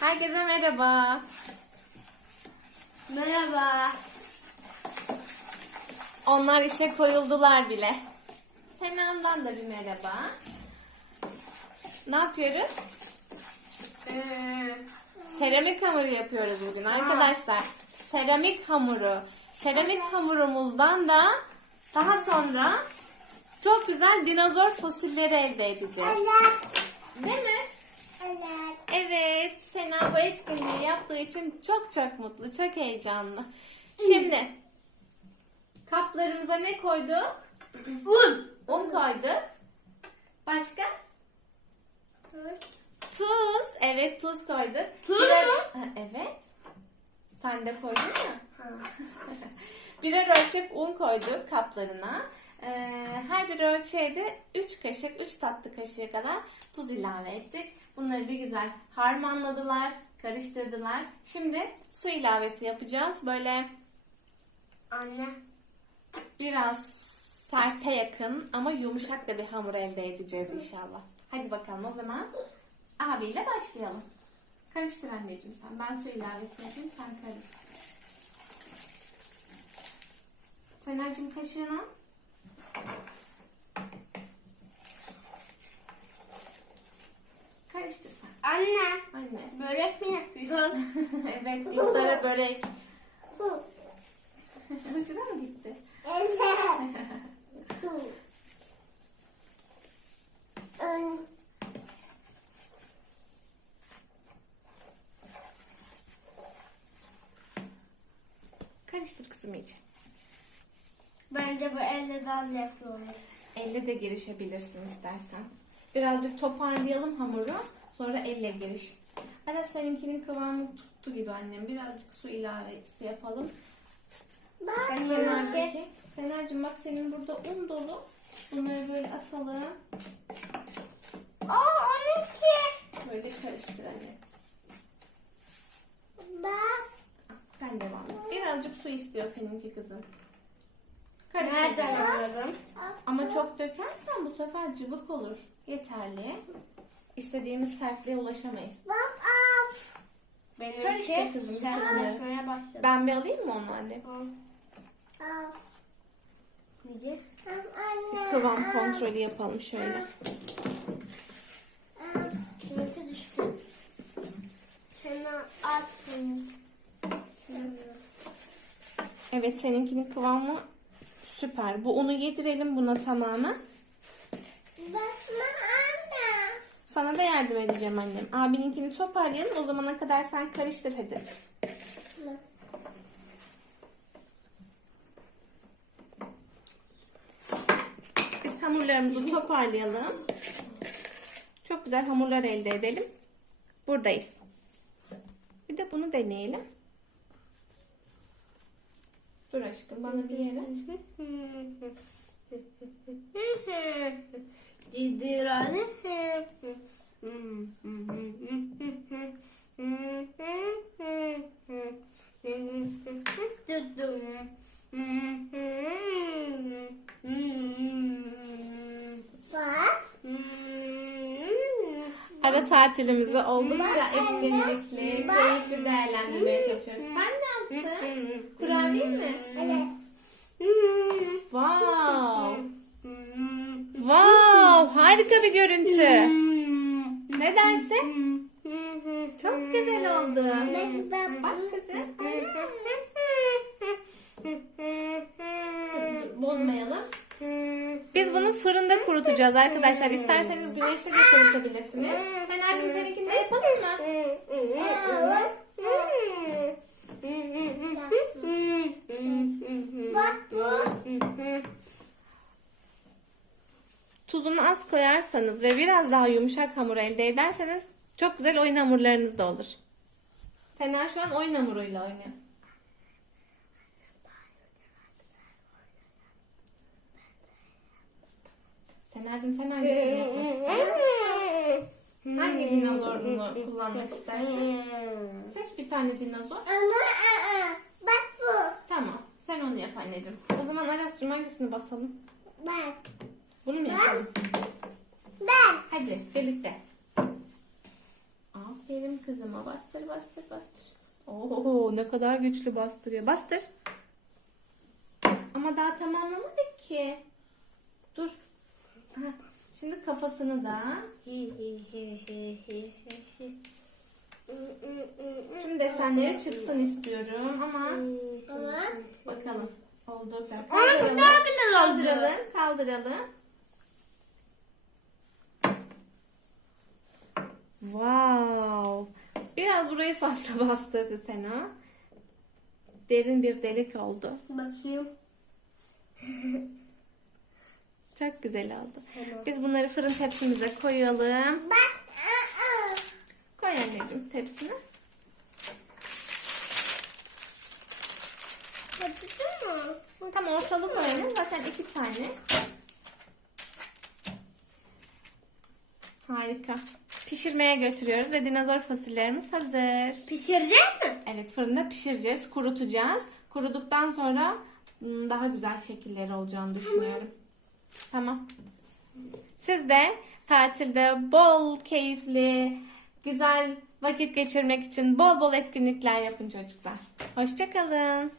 Herkese merhaba. Merhaba. Onlar işe koyuldular bile. Senam'dan da bir merhaba. Ne yapıyoruz? Ee, Seramik hamuru yapıyoruz bugün arkadaşlar. Seramik hamuru. Seramik hamurumuzdan da daha sonra çok güzel dinozor fosilleri elde edeceğiz. Değil mi? Evet, Sena bu etkinliği yaptığı için çok çok mutlu, çok heyecanlı. Şimdi kaplarımıza ne koyduk? un. Un koyduk. Başka? Tuz. Evet, tuz koyduk. Tuz Birer- mu? Ha, Evet. Sen de koydun mu? Birer ölçek un koyduk kaplarına. Ee, her bir ölçeğe de 3 kaşık, 3 tatlı kaşığı kadar tuz ilave ettik. Bunları bir güzel harmanladılar, karıştırdılar. Şimdi su ilavesi yapacağız. Böyle Anne. biraz serte yakın ama yumuşak da bir hamur elde edeceğiz inşallah. Hadi bakalım o zaman abiyle başlayalım. Karıştır anneciğim sen. Ben su ilavesi yapayım sen karıştır. Senacığım kaşığını al. Karıştır sen. Anne. Anne. Börek mi yapıyoruz? evet iftara börek. Hoşuna mı gitti? Karıştır kızım iyice. Bence bu elle daha olur. Elle de girişebilirsin istersen. Birazcık toparlayalım hamuru. Sonra elle giriş. Aras seninkinin kıvamı tuttu gibi annem. Birazcık su ilavesi yapalım. Bak. Kenardaki. Senacığım bak senin burada un dolu. Bunları böyle atalım. Aa onunki. Böyle karıştır anne. Bak. Sen devam et. Birazcık su istiyor seninki kızım. Karıştır. Anladım? Ama çok dökersen bu sefer cıvık olur. Yeterli. İstediğimiz sertliğe ulaşamayız. Bak af. Benimki Karıştır kızım, başladı. Ben bir alayım mı onu anne? Af. Niye? Kıvam kontrolü yapalım şöyle. Düştü? Sana koyayım. Evet seninkinin kıvamı süper. Bu unu yedirelim buna tamamen. Bakma anne. Sana da yardım edeceğim annem. Abininkini toparlayalım. O zamana kadar sen karıştır hadi. Biz hamurlarımızı toparlayalım. Çok güzel hamurlar elde edelim. Buradayız. Bir de bunu deneyelim. Dur aşkım bana bir yere. Didirane. Ara tatilimizi oldukça etkinlikli, keyifli değerlendirmeye çalışıyoruz. Sen ne yaptın? Kurabiye mi? Evet. Wow! Wow! Harika bir görüntü. Ne dersin? Çok güzel oldu. Bak kızım. Şimdi bozmayalım. Biz bunu fırında kurutacağız arkadaşlar. İsterseniz güneşte de kurutabilirsiniz. Senacığım seninkini de yapalım mı? Bak bu. Tuzunu az koyarsanız ve biraz daha yumuşak hamur elde ederseniz çok güzel oyun hamurlarınız da olur. Sena şu an oyun hamuruyla oynuyor. Senacığım sen hangisini yapmak istersin? Hangi dinozorunu kullanmak istersin? Seç bir tane dinozor. Ama bak bu. Tamam. Sen onu yap anneciğim. O zaman Aras'cığım hangisini basalım? Ben. Bunu mu yapalım? Ben. Hadi birlikte. Aferin kızım. kızıma bastır bastır bastır. Oo ne kadar güçlü bastırıyor. Bastır. Ama daha tamamlamadık ki. Dur. Şimdi kafasını da. Tüm desenleri çıksın istiyorum ama Ama bakalım. Oldu. Kaldıralım. Kaldıralım. Kaldıralım. Wow. Biraz burayı fazla bastırdı Sena. Derin bir delik oldu. bakayım. Çok güzel oldu. Tamam. Biz bunları fırın tepsimize koyalım. Bak. Koy anneciğim tepsine. Yaptın mı? Tam ortalık koyalım. Zaten iki tane. Harika. Pişirmeye götürüyoruz ve dinozor fasulyelerimiz hazır. Pişirecek mi? Evet fırında pişireceğiz, kurutacağız. Kuruduktan sonra ım, daha güzel şekilleri olacağını düşünüyorum. Tamam. Siz de tatilde bol keyifli, güzel vakit geçirmek için bol bol etkinlikler yapın çocuklar. Hoşçakalın.